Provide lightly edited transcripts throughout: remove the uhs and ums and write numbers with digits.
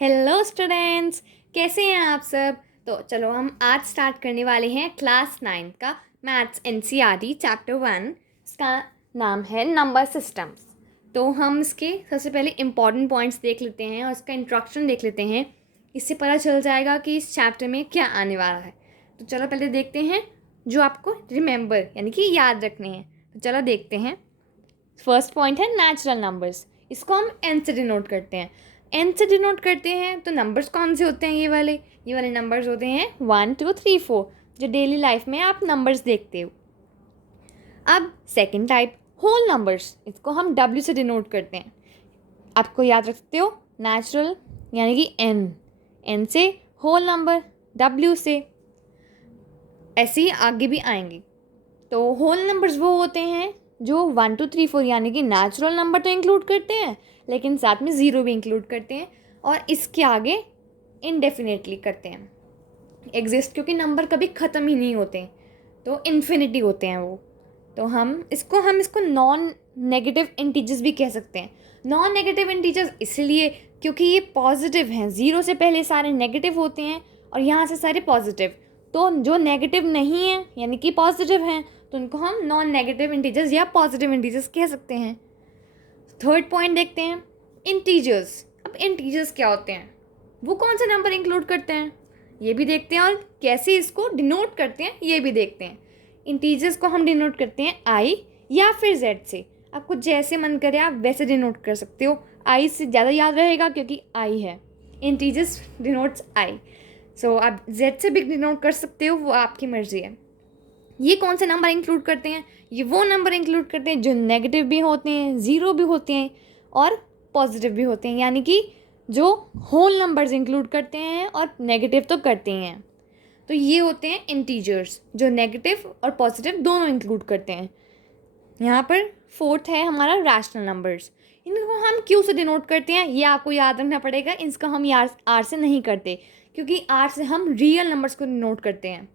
Hello students, कैसे हैं आप सब। तो चलो हम आज स्टार्ट करने वाले हैं क्लास 9 का मैथ्स एनसीईआरटी चैप्टर 1। इसका नाम है नंबर सिस्टम्स। तो हम इसके सबसे पहले इम्पॉर्टेंट पॉइंट्स देख लेते हैं और इसका इंट्रोडक्शन देख लेते हैं। इससे पता चल जाएगा कि इस चैप्टर में क्या आने वाला है। तो चलो पहले देखते हैं जो आपको रिमेंबर यानी कि याद रखने हैं। तो चलो देखते हैं। फर्स्ट पॉइंट है नेचुरल नंबर्स। इसको हम एन से डिनोट करते हैं। एन से डिनोट करते हैं तो नंबर्स कौन से होते हैं? ये वाले नंबर्स होते हैं 1 2 3 4, जो डेली लाइफ में आप नंबर्स देखते हो। अब सेकंड टाइप होल नंबर्स, इसको हम डब्ल्यू से डिनोट करते हैं। आपको याद रखते हो नेचुरल यानी कि एन, एन से होल नंबर, डब्ल्यू से। ऐसे ही आगे भी आएंगे। तो होल नंबर्स वो होते हैं जो 1 2 3 4 यानी कि नेचुरल नंबर तो इंक्लूड करते हैं, लेकिन साथ में ज़ीरो भी इंक्लूड करते हैं और इसके आगे इनडेफिनेटली करते हैं एग्जिस्ट, क्योंकि नंबर कभी ख़त्म ही नहीं होते, तो इन्फिनिटी होते हैं वो। तो हम इसको नॉन नेगेटिव इंटीजर्स भी कह सकते हैं। नॉन नेगेटिव इंटीजर्स इसलिए क्योंकि ये पॉजिटिव हैं, ज़ीरो से पहले सारे नेगेटिव होते हैं और यहाँ से सारे पॉजिटिव। तो जो नेगेटिव नहीं है यानी कि पॉजिटिव हैं, तो उनको हम नॉन नेगेटिव इंटीजर्स या पॉजिटिव इंटीजर्स कह सकते हैं। थर्ड पॉइंट देखते हैं इंटीजर्स। अब इंटीजर्स क्या होते हैं, वो कौन से नंबर इंक्लूड करते हैं, ये भी देखते हैं और कैसे इसको डिनोट करते हैं ये भी देखते हैं। इंटीजर्स को हम डिनोट करते हैं आई या फिर जेड से। आपको जैसे मन करे आप वैसे डिनोट कर सकते हो। आई से ज़्यादा याद रहेगा क्योंकि आई है, इंटीजर्स डिनोट्स आई। सो आप जेड से भी डिनोट कर सकते हो, वो आपकी मर्जी है। ये कौन से नंबर इंक्लूड करते हैं? ये वो नंबर इंक्लूड करते हैं जो नेगेटिव भी होते हैं, ज़ीरो भी होते हैं और पॉजिटिव भी होते हैं, यानी कि जो होल नंबर्स इंक्लूड करते हैं और नेगेटिव तो करते ही हैं। तो ये होते हैं इंटीजर्स जो नेगेटिव और पॉजिटिव दोनों इंक्लूड करते हैं। यहाँ पर फोर्थ है हमारा रैशनल नंबर्स। इनको हम क्यू से डिनोट करते हैं, ये आपको याद रखना पड़ेगा। इसका हम आर से नहीं करते, क्योंकि आर से हम रियल नंबर्स को डिनोट करते हैं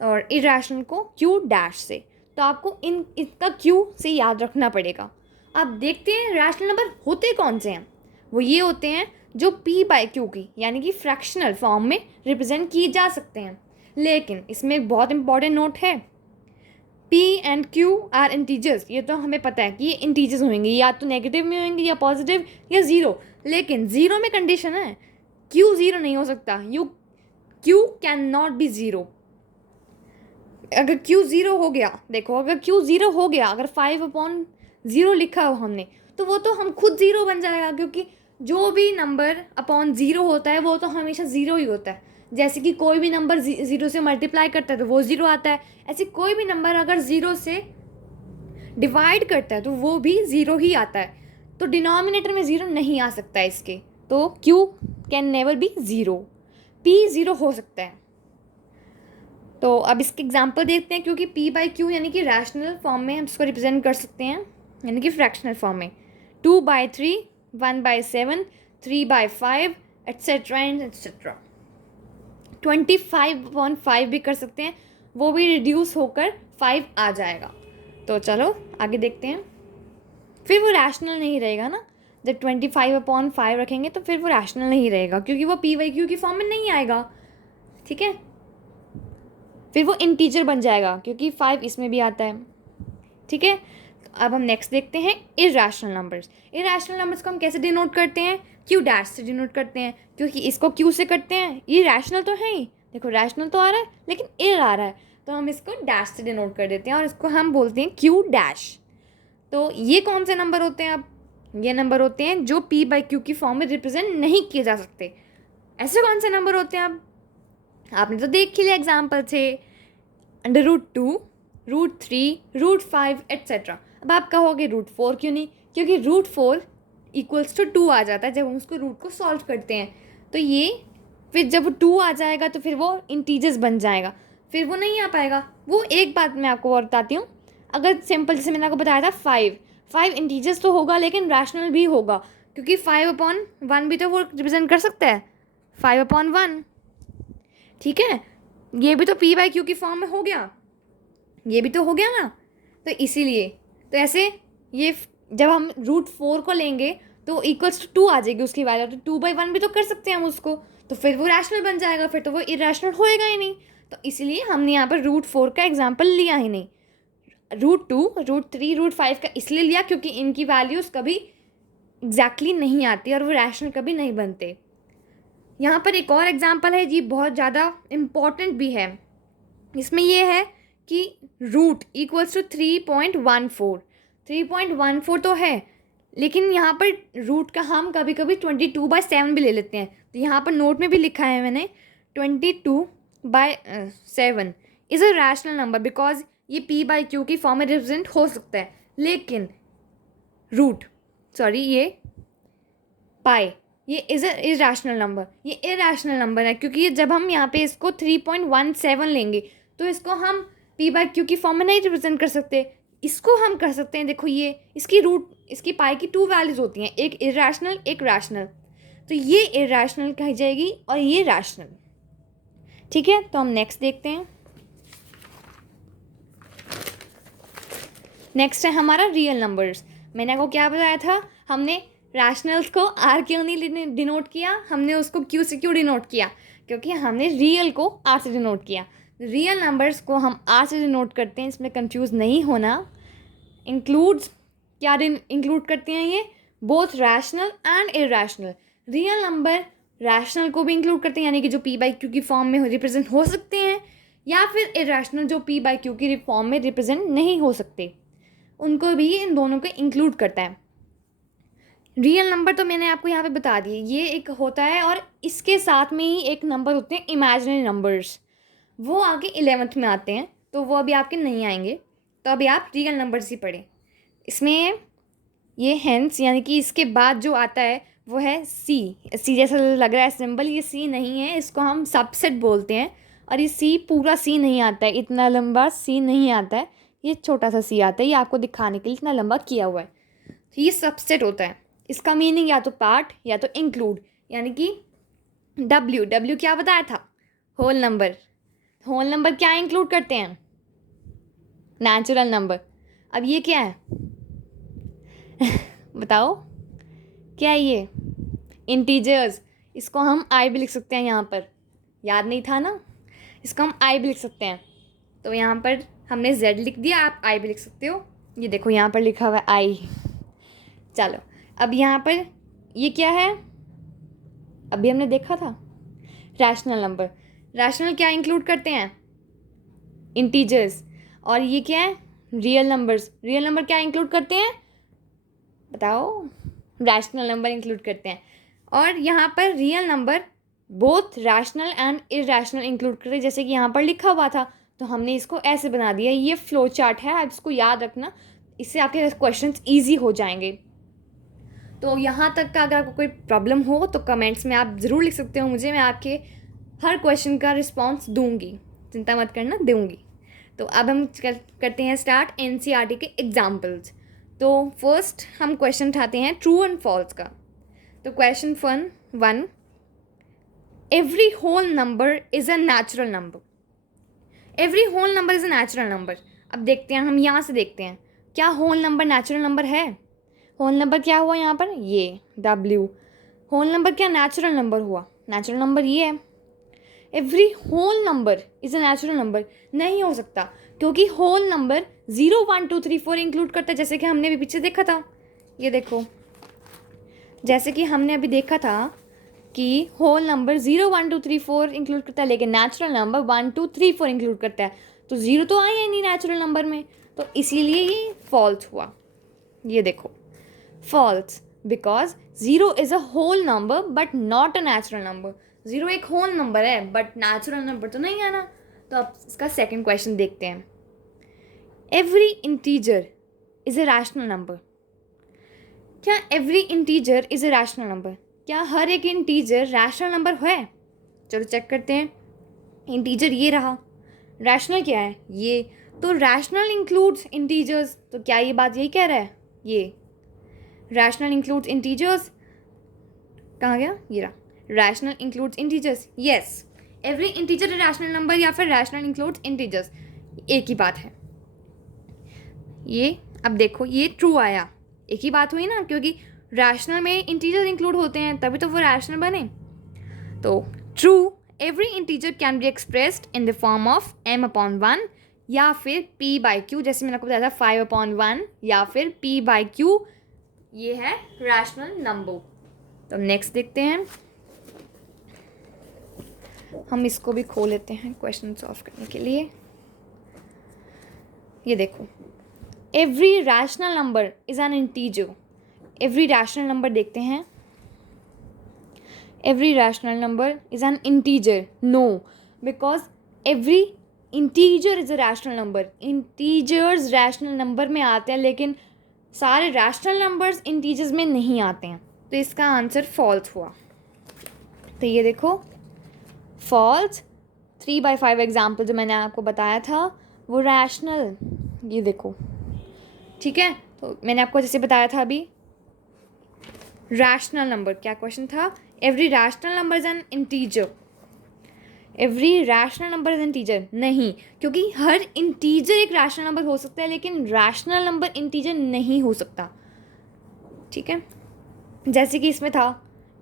और इरेशनल को क्यू डैश से। तो आपको इसका क्यू से याद रखना पड़ेगा। अब देखते हैं रैशनल नंबर होते कौन से हैं। वो ये होते हैं जो पी बाई क्यू की यानी कि फ्रैक्शनल फॉर्म में रिप्रेजेंट किए जा सकते हैं। लेकिन इसमें एक बहुत इंपॉर्टेंट नोट है, P and Q R integers. ये तो हमें पता है कि ये इंटीजर्स होंगे, या तो नेगेटिव में होंगे या पॉजिटिव या ज़ीरो। लेकिन ज़ीरो में कंडीशन है, क्यू ज़ीरो नहीं हो सकता। Q can not be zero. अगर क्यू ज़ीरो हो गया, देखो अगर क्यू ज़ीरो हो गया, अगर 5/0 लिखा हो हमने, तो वो तो हम खुद ज़ीरो बन जाएगा, क्योंकि जो भी नंबर अपॉन ज़ीरो होता है वो तो हमेशा ज़ीरो ही होता है। जैसे कि कोई भी नंबर ज़ीरो से मल्टीप्लाई करता है तो वो ज़ीरो आता है, ऐसे कोई भी नंबर अगर ज़ीरो से डिवाइड करता है तो वो भी ज़ीरो ही आता है। तो डिनोमिनेटर में ज़ीरो नहीं आ सकता है इसके, तो Q can never be zero. P zero हो सकता है। तो अब इसके एग्जांपल देखते हैं, क्योंकि पी बाई क्यू यानी कि रैशनल फॉर्म में हम इसको रिप्रेजेंट कर सकते हैं, यानी कि फ्रैक्शनल फॉर्म में 2/3, 1/7, 3/5 एट्सेट्रा एंड एट्सेट्रा। 25/5 भी कर सकते हैं, वो भी रिड्यूस होकर 5 आ जाएगा। तो चलो आगे देखते हैं। फिर वो रैशनल नहीं रहेगा ना, जब 25/5 रखेंगे तो फिर वो रैशनल नहीं रहेगा, क्योंकि वो पी बाई क्यू की फॉर्म में नहीं आएगा। ठीक है, फिर वो इंटीजर बन जाएगा क्योंकि 5 इसमें भी आता है। ठीक है, तो अब हम नेक्स्ट देखते हैं इरैशनल नंबर्स। इरैशनल नंबर्स को हम कैसे डिनोट करते हैं? क्यू डैश से डिनोट करते हैं, क्योंकि इसको क्यू से करते हैं। ये रैशनल तो है ही, देखो रैशनल तो आ रहा है लेकिन एर आ रहा है, तो हम इसको डैश से डिनोट कर देते हैं और इसको हम बोलते हैं क्यू डैश। तो ये कौन से नंबर होते हैं? अब ये नंबर होते हैं जो पी बाई क्यू की फॉर्म में रिप्रेजेंट नहीं किए जा सकते। ऐसे कौन से नंबर होते हैं? अब आपने तो देख ही लिया, एग्जाम्पल थे √2, √3, √5 एट्सेट्रा। अब आप कहोगे √4 क्यों नहीं? क्योंकि √4 = 2 आ जाता है जब हम उसको रूट को सॉल्व करते हैं। तो ये फिर जब 2 आ जाएगा तो फिर वो इंटीजर्स बन जाएगा, फिर वो नहीं आ पाएगा। वो एक बात मैं आपको और बताती हूँ, अगर सिंपल जैसे मैंने आपको बताया था 5 इंटीजर्स तो होगा लेकिन रैशनल भी होगा, क्योंकि 5/1 भी तो वो रिप्रेजेंट कर सकता है, 5/1। ठीक है, ये भी तो पी बाई क्यू की फॉर्म में हो गया, ये भी तो हो गया ना। तो इसीलिए तो ऐसे ये जब हम √4 को लेंगे तो इक्वल्स टू 2 आ जाएगी उसकी वैल्यू, तो 2/1 भी तो कर सकते हैं हम उसको, तो फिर वो रैशनल बन जाएगा, फिर तो वो इरेशनल होएगा ही नहीं। तो इसलिए हमने यहाँ पर √4 का एग्जाम्पल लिया ही नहीं। √2, √3, √5 का इसलिए लिया क्योंकि इनकी वैल्यूज़ कभी एग्जैक्टली नहीं आती और वो रैशनल कभी नहीं बनते। यहाँ पर एक और एग्जाम्पल है, ये बहुत ज़्यादा इम्पॉर्टेंट भी है। इसमें ये है कि रूट इक्वल्स टू 3.14, 3.14 तो है, लेकिन यहाँ पर रूट का हम कभी कभी 22/7 भी ले लेते हैं। तो यहाँ पर नोट में भी लिखा है मैंने 22/7 is a rational number because ये p/q की फॉर्म में रिप्रेजेंट हो सकता है, लेकिन ये पाई ये इज़ अ इरेशनल नंबर, ये इरेशनल नंबर है क्योंकि ये जब हम यहाँ पे इसको 3.17 लेंगे तो इसको हम p/q की फॉर्म में नहीं रिप्रेजेंट कर सकते। इसको हम कर सकते हैं, देखो ये इसकी पाई की 2 वैल्यूज़ होती हैं, एक इरेशनल एक रैशनल, तो ये इरेशनल कही जाएगी और ये रैशनल। ठीक है, तो हम नेक्स्ट देखते हैं। नेक्स्ट है हमारा रियल नंबर्स। मैंने आपको क्या बताया था, हमने रैशनल्स को आर क्यों नहीं डिनोट किया, हमने उसको क्यू से क्यों डिनोट किया, क्योंकि हमने रियल को आर से डिनोट किया। रियल नंबर्स को हम आर से डिनोट करते हैं, इसमें कंफ्यूज नहीं होना। इंक्लूड्स क्या इंक्लूड करते हैं ये, both rational and irrational. Real number rational को भी इंक्लूड करते हैं, यानी कि जो p/q की फॉर्म में रिप्रेजेंट हो सकते हैं, या फिर इरेशनल जो p/q की फॉर्म में रिप्रेजेंट नहीं हो सकते, उनको भी इन दोनों को इंक्लूड करता है। रियल नंबर तो मैंने आपको यहाँ पे बता दिए, ये एक होता है, और इसके साथ में ही एक नंबर होते हैं इमेजिनरी नंबर्स, वो आगे 11th में आते हैं, तो वो अभी आपके नहीं आएंगे, तो अभी आप रियल नंबर्स ही पढ़ें। इसमें ये हेंस यानी कि इसके बाद जो आता है वो है सी जैसा लग रहा है सिंबल, ये सी नहीं है, इसको हम सबसेट बोलते हैं, और ये सी पूरा सी नहीं आता है, इतना लंबा सी नहीं आता है, ये छोटा सा सी आता है, ये आपको दिखाने के लिए इतना लंबा किया हुआ है, तो ये सबसेट होता है। इसका मीनिंग या तो पार्ट या तो इंक्लूड, यानी कि डब्ल्यू क्या बताया था, होल नंबर क्या इंक्लूड करते हैं, नेचुरल नंबर। अब ये क्या है बताओ क्या है ये, इंटीजर्स, इसको हम आई भी लिख सकते हैं, यहाँ पर याद नहीं था ना, इसको हम आई भी लिख सकते हैं, तो यहाँ पर हमने z लिख दिया, आप आई भी लिख सकते हो, ये देखो यहाँ पर लिखा हुआ है आई। चलो अब यहाँ पर ये क्या है, अभी हमने देखा था रैशनल नंबर, रैशनल क्या इंक्लूड करते हैं, इंटीजर्स, और ये क्या है रियल नंबर क्या इंक्लूड करते हैं बताओ, रैशनल नंबर इंक्लूड करते हैं। और यहाँ पर real number both rational and irrational include करते हैं, जैसे कि यहाँ पर लिखा हुआ था, तो हमने इसको ऐसे बना दिया, ये फ्लो चार्ट है, आप इसको याद रखना, इससे आपके क्वेश्चंस इजी हो जाएंगे। तो यहाँ तक का अगर आपको कोई प्रॉब्लम हो तो कमेंट्स में आप ज़रूर लिख सकते हो मुझे, मैं आपके हर क्वेश्चन का रिस्पॉन्स दूंगी, चिंता मत करना, दूंगी। तो अब हम करते हैं स्टार्ट NCERT के एग्जाम्पल्स। तो फर्स्ट हम क्वेश्चन उठाते हैं ट्रू एंड फॉल्स का। तो question 1, every whole number is a natural number, every whole number is a natural number. अब देखते हैं, हम यहाँ से देखते हैं क्या होल नंबर नेचुरल नंबर है, होल नंबर क्या हुआ यहाँ पर, ये W, होल नंबर क्या नेचुरल नंबर हुआ, नेचुरल नंबर ये है। Every whole number is a natural number नहीं हो सकता, क्योंकि होल नंबर 0, 1, 2, 3, 4 इंक्लूड करता है, जैसे कि हमने अभी पीछे देखा था, ये देखो, जैसे कि हमने अभी देखा था कि होल नंबर 0, 1, 2, 3, 4 इंक्लूड करता है, लेकिन नेचुरल नंबर 1, 2, 3, 4 इंक्लूड करता है, तो 0 तो आया ही नहीं नेचुरल नंबर में, तो इसीलिए ये फॉल्स हुआ। ये देखो false, because 0 is a whole number but not a natural number, 0 एक होल नंबर है बट नेचुरल नंबर तो नहीं है ना। तो अब इसका सेकंड क्वेश्चन देखते हैं, every integer is a rational number, क्या every integer is a rational number, क्या हर एक इंटीजर रैशनल नंबर है, चलो चेक करते हैं। इंटीजर ये रहा, रैशनल क्या है ये, तो रैशनल इंक्लूड्स इंटीजर्स, तो क्या ये बात यही कह रहा है, ये रैशनल इंक्लूड्स इंटीजर्स, कहाँ गया ये रहा, rational includes integers, yes, every integer अ रैशनल नंबर या फिर रैशनल इंक्लूड्स इंटीजर्स, एक ही बात है ये। अब देखो ये ट्रू आया, एक ही बात हुई ना, क्योंकि रैशनल में इंटीजर इंक्लूड होते हैं तभी तो वो रैशनल बने। तो true, every integer can be expressed in the form of m/1 या फिर p/q, जैसे मैंने आपको बताया था 5/1 या फिर p/q, ये है रैशनल नंबर। तो नेक्स्ट देखते हैं, हम इसको भी खोल लेते हैं क्वेश्चन सॉल्व करने के लिए। ये देखो, every rational number is an integer. Every rational number देखते हैं, every rational number is an integer. No, because every integer is a rational number. Integers rational number में आते हैं लेकिन सारे rational numbers integers में नहीं आते हैं, तो इसका आंसर false हुआ। तो ये देखो false। 3/5 एग्जाम्पल जो मैंने आपको बताया था वो rational, ये देखो, ठीक है। तो मैंने आपको जैसे बताया था अभी रैशनल नंबर, क्या क्वेश्चन था, every rational number is an integer. Every rational number is integer नहीं, क्योंकि हर इंटीजर एक रैशनल नंबर हो सकता है लेकिन रैशनल नंबर इंटीजर नहीं हो सकता, ठीक है। जैसे कि इसमें था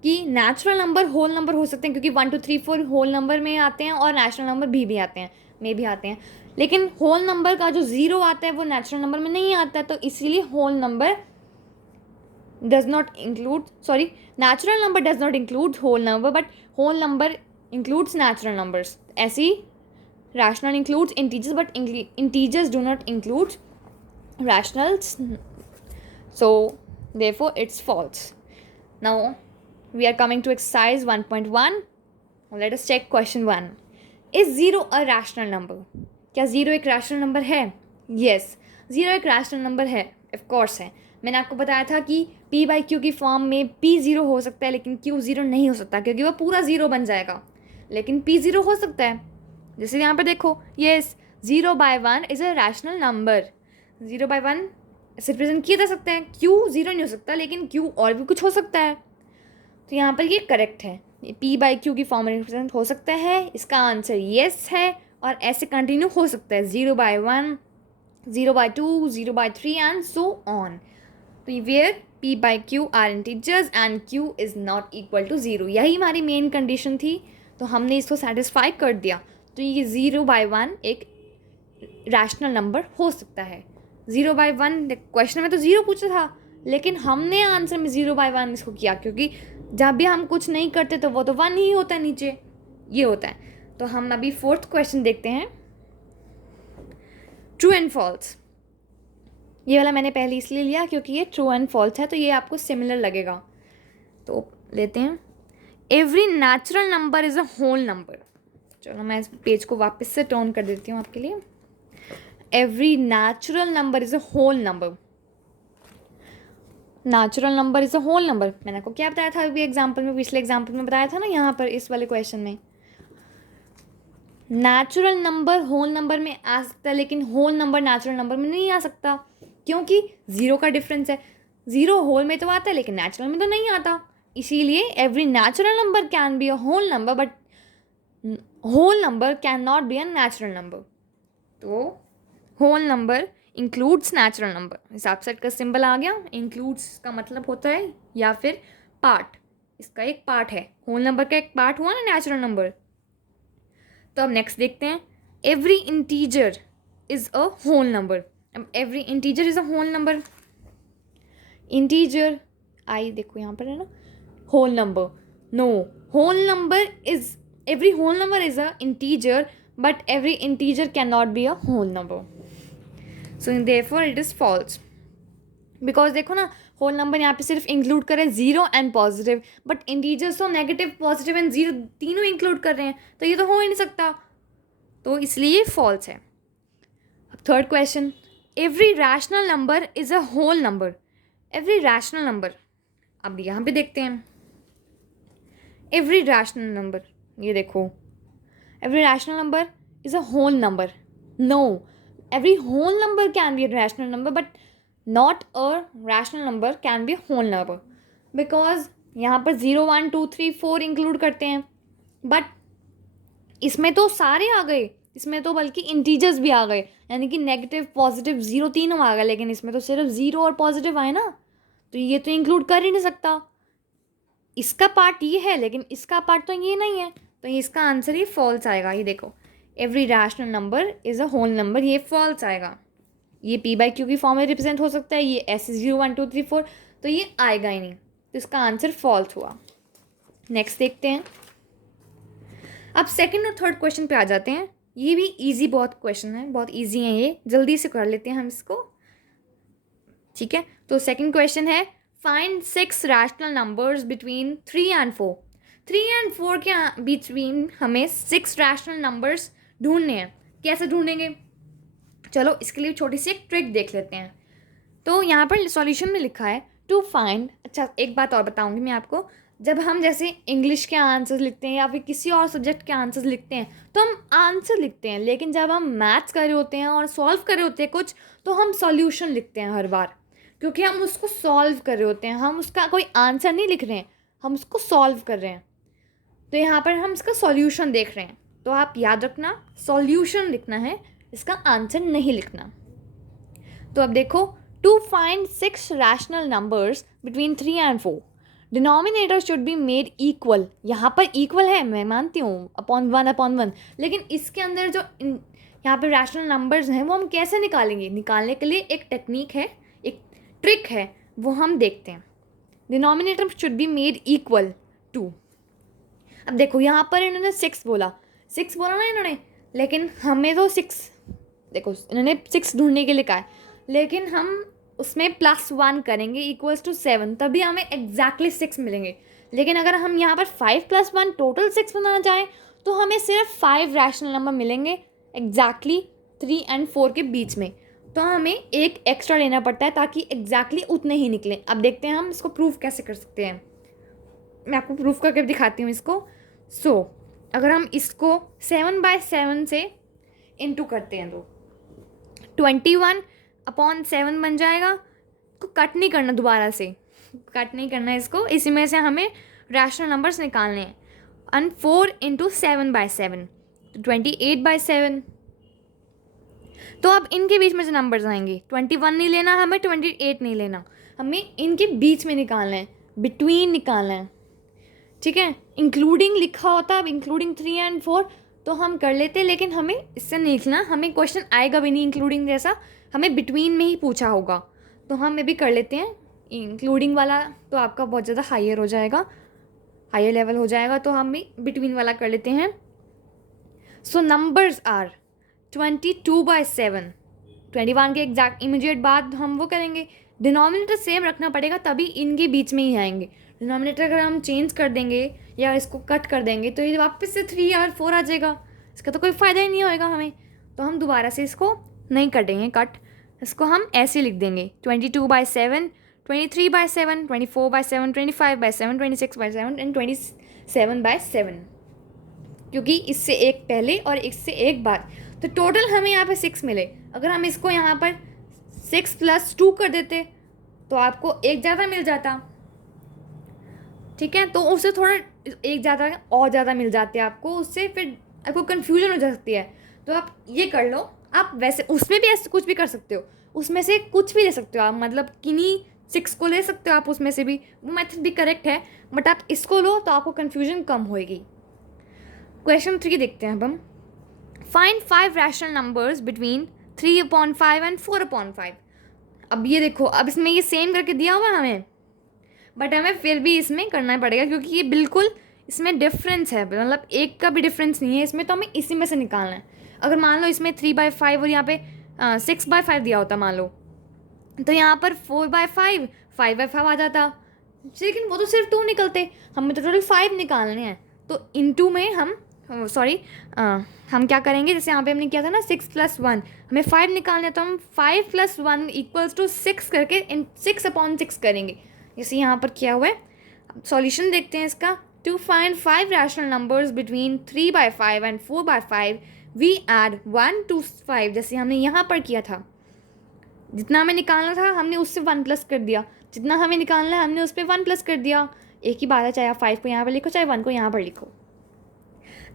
कि नेचुरल नंबर होल नंबर हो सकते हैं क्योंकि 1 2 3 4 होल नंबर में आते हैं और नेचुरल नंबर भी आते हैं, में भी आते हैं, लेकिन होल नंबर का जो ज़ीरो आता है वो नेचुरल नंबर में नहीं आता, तो इसीलिए whole number does not include, sorry, natural number does not include whole number, but whole number includes natural numbers. ऐसी rational includes integers, but integers do not include rationals, so therefore it's false. Now we are coming to exercise 1.1. Let us check question 1. Is 0 a rational number? क्या 0 एक rational number है? Yes, 0 एक rational number है, of course है। मैंने आपको बताया था कि p/q की फॉर्म में p 0 हो सकता है लेकिन q 0 नहीं हो सकता क्योंकि वो पूरा 0 बन जाएगा, लेकिन p 0 हो सकता है। जैसे यहाँ पर देखो, yes 0/1 is a rational number. 0/1 ऐसे रिप्रेजेंट किया जा सकता है, q 0 नहीं हो सकता लेकिन q और भी कुछ हो सकता है, तो यहाँ पर ये करेक्ट है, p/q की फॉर्म में रिप्रेजेंट हो सकता है, इसका आंसर येस है। और ऐसे कंटिन्यू हो सकता है 0/1, 0/2, 0/3 एंड सो ऑन। तो where p/q are integers and q is not equal to 0, यही हमारी मेन कंडीशन थी, तो हमने इसको सेटिस्फाई कर दिया। तो ये 0/1 एक रैशनल नंबर हो सकता है। 0/1 क्वेश्चन में तो 0 पूछा था लेकिन हमने आंसर में 0/1 इसको किया क्योंकि जब भी हम कुछ नहीं करते तो वो तो 1 ही होता है, नीचे ये होता है। तो हम अभी 4th क्वेश्चन देखते हैं, ट्रू एंड फॉल्स। ये वाला मैंने पहले इसलिए लिया क्योंकि ये ट्रू एंड फॉल्स है, तो ये आपको सिमिलर लगेगा, तो लेते हैं। Every natural number is a whole number. चलो मैं इस पेज को वापस से टर्न कर देती हूँ आपके लिए। Every natural number is a whole number. Natural number is a whole number, मैंने आपको क्या बताया था अभी एग्जाम्पल में, पिछले एग्जाम्पल में बताया था ना, यहाँ पर इस वाले क्वेश्चन में नेचुरल नंबर होल नंबर में आ सकता है लेकिन होल नंबर नेचुरल नंबर में नहीं आ सकता क्योंकि 0 का डिफरेंस है। 0 होल में तो आता है लेकिन नेचुरल में तो नहीं आता, इसीलिए every natural number can be a whole number but whole number can not be a natural number. तो whole number includes natural number, हिसाब से का सिंबल आ गया। इंक्लूड्स का मतलब होता है या फिर पार्ट, इसका एक पार्ट है, होल नंबर का एक पार्ट हुआ ना नेचुरल नंबर। तो अब नेक्स्ट देखते हैं, every integer is a whole number. अब every integer is a whole number, integer आई देखो यहाँ पर है ना, whole number, no, whole number is, every whole number is a integer but every integer can not be a whole number, so therefore it is false. Because देखो ना, whole number यहाँ पे सिर्फ इंक्लूड कर रहे हैं 0 एंड पॉजिटिव, बट इंटीजर्स तो negative, positive and 0 तीनों इंक्लूड कर रहे हैं, तो ये तो हो ही नहीं सकता, तो इसलिए फॉल्स है। Third question, every rational number is a whole number. Every rational number, अब यहाँ पे देखते हैं, एवरी रैशनल नंबर, ये देखो, every rational number is a whole number. No, every whole number can be a rational number but not a rational number can be a whole number, because यहाँ पर 0 1 2 3 4 include करते हैं, but इसमें तो सारे आ गए, इसमें तो बल्कि इंटीजर्स भी आ गए, यानी कि नेगेटिव पॉजिटिव 0 तीनों आ गए, लेकिन इसमें तो सिर्फ 0 और पॉजिटिव आए ना, तो ये तो इंक्लूड कर ही नहीं सकता। इसका पार्ट ये है लेकिन इसका पार्ट तो ये नहीं है, तो ये इसका आंसर ही फॉल्स आएगा। ये देखो, every rational number is a whole number, ये फॉल्स आएगा। ये पी बाई क्यू की फॉर्म में रिप्रेजेंट हो सकता है, ये एस 0 1 2 3 4, तो ये आएगा ही नहीं, तो इसका आंसर फॉल्स हुआ। नेक्स्ट देखते हैं। अब सेकंड और थर्ड क्वेश्चन पे आ जाते हैं। ये भी इजी बहुत क्वेश्चन है, बहुत इजी है, ये जल्दी से कर लेते हैं हम इसको। ठीक है, तो सेकंड क्वेश्चन है find 6 rational numbers between 3 and 4। 3 and 4 के बिटवीन हमें 6 रैशनल नंबर्स ढूंढने हैं। कैसे ढूंढेंगे, चलो इसके लिए छोटी सी एक ट्रिक देख लेते हैं। तो यहाँ पर सॉल्यूशन में लिखा है टू फाइंड। अच्छा, एक बात और बताऊंगी मैं आपको, जब हम जैसे इंग्लिश के आंसर्स लिखते हैं या फिर किसी और सब्जेक्ट के आंसर्स लिखते हैं तो हम आंसर लिखते हैं, लेकिन जब हम मैथ्स कर रहे होते हैं और सॉल्व कर रहे होते हैं कुछ, तो हम सॉल्यूशन लिखते हैं हर बार, क्योंकि हम उसको सॉल्व कर रहे होते हैं, हम उसका कोई आंसर नहीं लिख रहे हैं, हम उसको सॉल्व कर रहे हैं। तो यहाँ पर हम इसका सॉल्यूशन देख रहे हैं, तो आप याद रखना सॉल्यूशन लिखना है, इसका आंसर नहीं लिखना। तो अब देखो, to find 6 rational numbers between 3 and 4, denominator should be made equal. यहाँ पर इक्वल है, मैं मानती हूँ, अपॉन 1, लेकिन इसके अंदर जो यहाँ पर रैशनल नंबर्स हैं वो हम कैसे निकालेंगे, निकालने के लिए एक टेक्निक है, एक ट्रिक है, वो हम देखते हैं। Denominator should be made equal to. अब देखो यहाँ पर इन्होंने 6 बोला ना इन्होंने, लेकिन हमें तो 6, देखो इन्होंने 6 ढूंढने के लिए कहा है, लेकिन हम उसमें +1 करेंगे इक्वल्स टू 7, तभी हमें एग्जैक्टली 6 मिलेंगे। लेकिन अगर हम यहाँ पर 5 + 1 टोटल 6 बनाना चाहें तो हमें सिर्फ 5 रैशनल नंबर मिलेंगे एग्जैक्टली 3 और 4 के बीच में, तो हमें एक एक्स्ट्रा लेना पड़ता है ताकि एग्जैक्टली उतने ही निकलें। अब देखते हैं हम इसको प्रूफ कैसे कर सकते हैं, मैं आपको प्रूफ करके दिखाती हूँ इसको। अगर हम इसको 7/7 से इंटू करते हैं तो 21/7 बन जाएगा। को कट नहीं करना, दोबारा से कट नहीं करना इसको, इसी में से हमें रैशनल नंबर्स निकालने हैं। एंड 4 × 7/7 28/7। तो अब इनके बीच में जो नंबर्स आएंगे, 21 नहीं लेना हमें, 28 नहीं लेना, हमें इनके बीच में निकालना है, बिटवीन निकालना है। ठीक है, इंक्लूडिंग लिखा होता है, अब इंक्लूडिंग 3 और 4 तो हम कर लेते, लेकिन हमें इससे नहीं लिखना, हमें क्वेश्चन आएगा भी नहीं इंक्लूडिंग जैसा, हमें बिटवीन में ही पूछा होगा, तो हम ये भी कर लेते हैं। इंक्लूडिंग वाला तो आपका बहुत ज़्यादा हायर हो जाएगा, हायर लेवल हो जाएगा, तो हम भी बिटवीन वाला कर लेते हैं। सो नंबर्स आर 22/7, 21 के एग्जैक्ट इमीडिएट बाद हम वो करेंगे, डिनोमिनेटर सेम रखना पड़ेगा तभी इनके बीच में ही आएंगे। डिनोमिनेटर अगर हम चेंज कर देंगे या इसको कट कर देंगे तो ये वापस से 3 और 4 आ जाएगा, इसका तो कोई फ़ायदा ही नहीं होएगा हमें, तो हम दोबारा से इसको नहीं कटेंगे कट, इसको हम ऐसे लिख देंगे 22/7, 23/7, 24/7, 25/7, 26/7 एंड 27/7, क्योंकि इससे एक पहले और इससे एक बाद, तो टोटल हमें यहाँ पे 6 मिले। अगर हम इसको यहाँ पर 6 + 2 कर देते तो आपको एक ज़्यादा मिल जाता। ठीक है, तो उससे थोड़ा एक ज़्यादा और ज़्यादा मिल जाते हैं आपको, उससे फिर आपको कन्फ्यूजन हो सकती है। तो आप ये कर लो, आप वैसे उसमें भी ऐसे कुछ भी कर सकते हो, उसमें से कुछ भी ले सकते हो आप, मतलब किन्हीं 6 को ले सकते हो आप, उसमें से भी, वो मेथड भी करेक्ट है, बट आप इसको लो तो आपको कन्फ्यूजन कम होएगी। क्वेश्चन 3 देखते हैं अब हम। Find 5 rational numbers between 3/5 and 4/5। अब ये देखो, अब इसमें ये सेम करके दिया हुआ है हमें, बट हमें फिर भी इसमें करना पड़ेगा क्योंकि ये बिल्कुल इसमें डिफरेंस है, मतलब एक का भी डिफरेंस नहीं है इसमें, तो हमें इसी में से निकालना है। अगर मान लो इसमें 3/5 और यहाँ पे 6/5 दिया होता मान लो, तो यहाँ पर 4/5 5/5 आ जाता, लेकिन वो तो सिर्फ 2 निकलते, हमें तो टोटल 5 निकालने हैं। तो इनटू में हम हम क्या करेंगे, जैसे यहाँ पे हमने किया था ना 6 + 1, हमें 5 निकालने हैं, तो हम 5 + 1 = 6 करके 6/6 करेंगे, जैसे यहाँ पर किया हुआ है। सॉल्यूशन देखते हैं इसका। To find 5 rational numbers between 3/5 and 4/5 we add 1 to 5, जैसे हमने यहाँ पर किया था, जितना हमें निकालना था हमने उससे 1 + कर दिया, जितना हमें निकालना है हमने उस पर 1 + कर दिया। एक ही बात है, चाहे आप 5 को यहाँ पर लिखो चाहे 1 को यहाँ पर लिखो,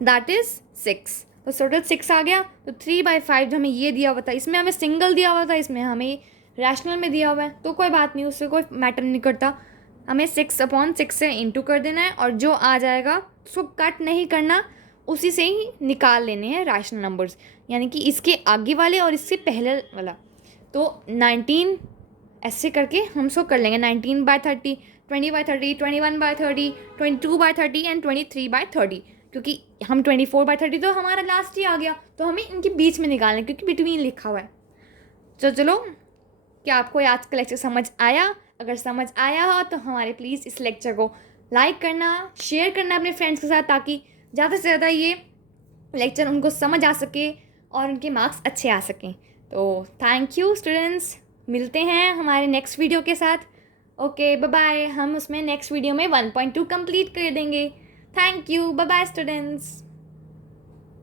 दैट इज़ 6। तो टोटल 6 आ गया। तो 3/5 जो हमें ये दिया हुआ था, इसमें हमें सिंगल दिया हुआ था, इसमें हमें रैशनल में दिया हुआ है तो कोई बात नहीं, उससे कोई मैटर नहीं करता। हमें 6/6 से इंटू कर देना है और जो आ जाएगा उसको कट नहीं करना, उसी से ही निकाल लेने हैं रैशनल नंबर्स, यानी कि इसके आगे वाले और इससे पहले वाला। तो 19 ऐसे करके हम उसको कर लेंगे 19/30, 20/30, 21/30, 22/30 एंड 23/30, क्योंकि हम 24/30 तो हमारा लास्ट ही आ गया, तो हमें इनके बीच में निकालना है क्योंकि बिटवीन लिखा हुआ है। तो चलो, क्या आपको आज का लेक्चर समझ आया? अगर समझ आया हो तो हमारे प्लीज़ इस लेक्चर को लाइक करना, शेयर करना अपने फ्रेंड्स के साथ, ताकि ज़्यादा से ज़्यादा ये लेक्चर उनको समझ आ सके और उनके मार्क्स अच्छे आ सकें। तो थैंक यू स्टूडेंट्स, मिलते हैं हमारे नेक्स्ट वीडियो के साथ। Okay bye bye. हम उसमें नेक्स्ट वीडियो में 1.2 कंप्लीट कर देंगे। Thank you, bye bye students.